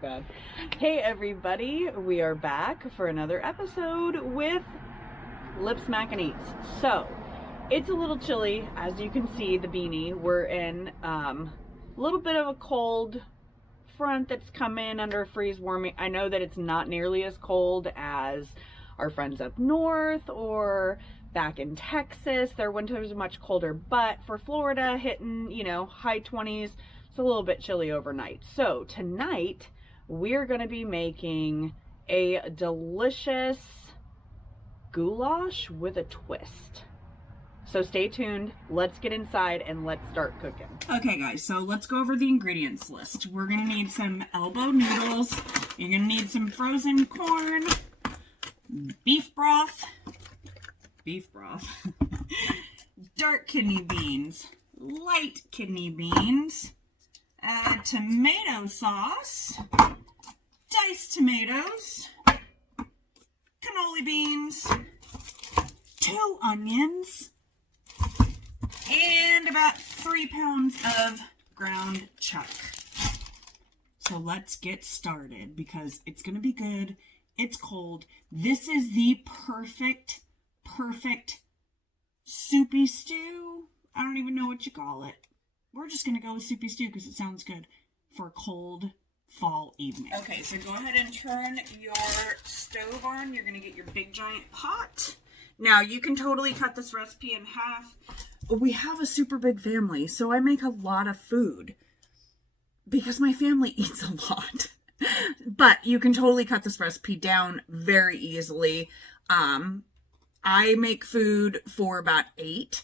God. Hey everybody, we are back for another episode with Lips Mac and Eats. So, it's a little chilly, as you can see the beanie. We're in a little bit of a cold front that's come in under a freeze warming. I know that it's not nearly as cold as our friends up north or back in Texas. Their winters are much colder, but for Florida hitting, high 20s, it's a little bit chilly overnight. So tonight, we're going to be making a delicious goulash with a twist. So stay tuned, let's get inside and let's start cooking. Okay guys, so let's go over the ingredients list. We're going to need some elbow noodles, you're going to need some frozen corn, beef broth, dark kidney beans, light kidney beans, tomato sauce, diced tomatoes, cannoli beans, 2 onions, and about 3 pounds of ground chuck. So let's get started because it's going to be good. It's cold. This is the perfect soupy stew. I don't even know what you call it. We're just going to go with soupy stew because it sounds good for a cold fall evening. Okay, so go ahead and turn your stove on. You're going to get your big giant pot. Now, you can totally cut this recipe in half. We have a super big family, so I make a lot of food because my family eats a lot. But you can totally cut this recipe down very easily. I make food for about 8.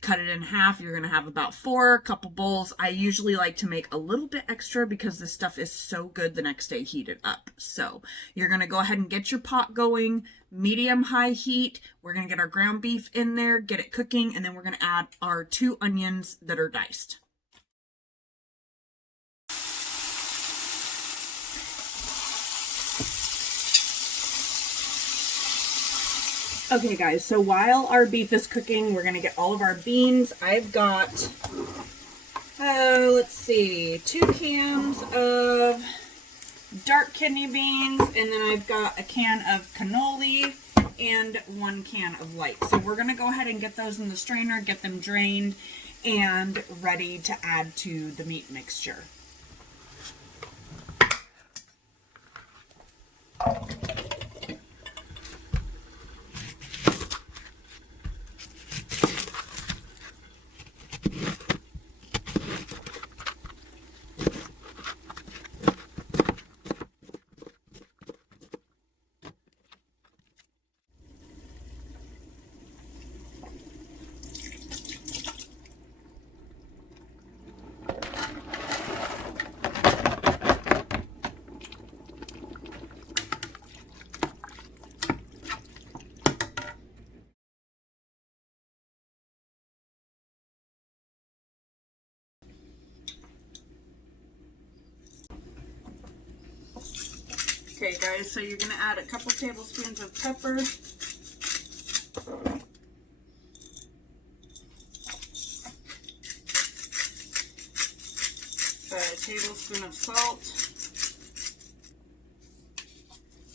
Cut it in half, you're going to have about 4, a couple bowls. I usually like to make a little bit extra because this stuff is so good the next day heated up. So you're going to go ahead and get your pot going, medium-high heat. We're going to get our ground beef in there, get it cooking, and then we're going to add our 2 onions that are diced. Okay guys, so while our beef is cooking, we're going to get all of our beans. I've got, 2 cans of dark kidney beans, and then I've got a can of cannoli and 1 can of light. So we're going to go ahead and get those in the strainer, get them drained, and ready to add to the meat mixture. Okay guys, so you're going to add a couple tablespoons of pepper, a tablespoon of salt,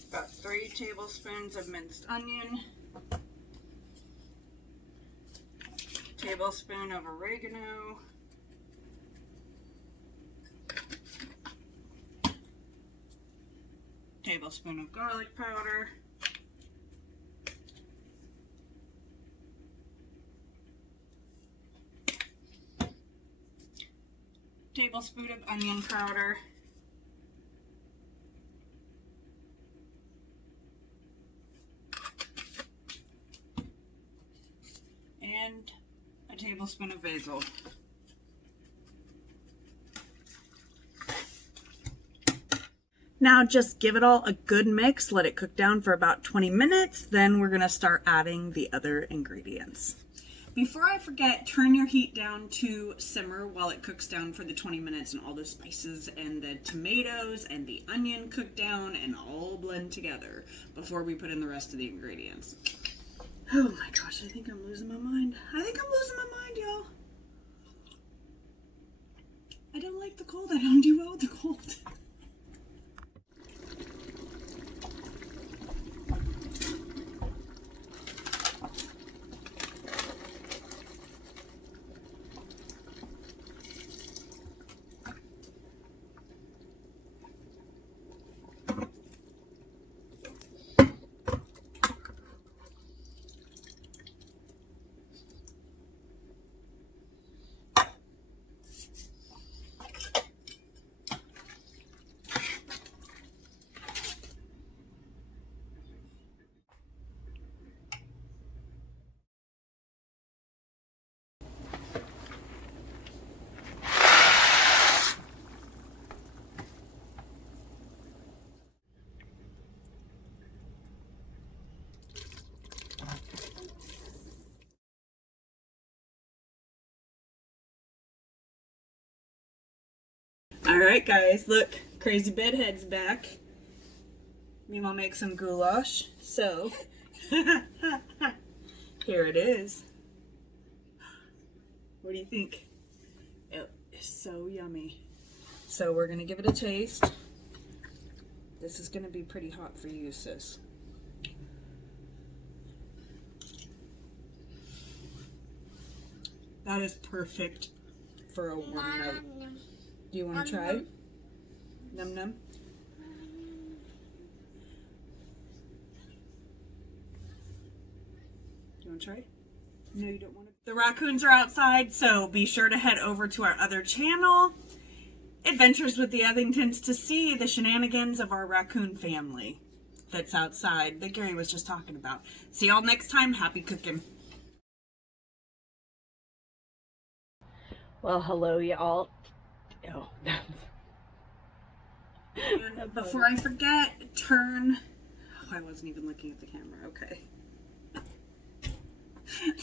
about 3 tablespoons of minced onion, tablespoon of oregano, tablespoon of garlic powder, tablespoon of onion powder, and a tablespoon of basil. Now just give it all a good mix, let it cook down for about 20 minutes, then we're gonna start adding the other ingredients. Before I forget, turn your heat down to simmer while it cooks down for the 20 minutes and all the spices and the tomatoes and the onion cook down and all blend together before we put in the rest of the ingredients. Oh my gosh, I think I'm losing my mind. Y'all. I don't like the cold. I don't do well with the cold. Alright guys, look, crazy bedhead's back. Mima make some goulash. So, here it is. What do you think? It is so yummy. So we're gonna give it a taste. This is gonna be pretty hot for you, sis. That is perfect for a warm night. Do you want to try? Num num. Do you want to try? No, you don't want to. The raccoons are outside, so be sure to head over to our other channel, Adventures with the Etheringtons, to see the shenanigans of our raccoon family that's outside that Gary was just talking about. See y'all next time. Happy cooking. Well, hello, y'all. Oh, and before I forget, turn. Oh, I wasn't even looking at the camera. Okay.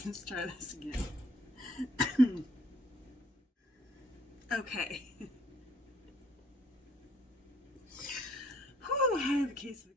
Let's try this again. Okay. Whew, I have a case of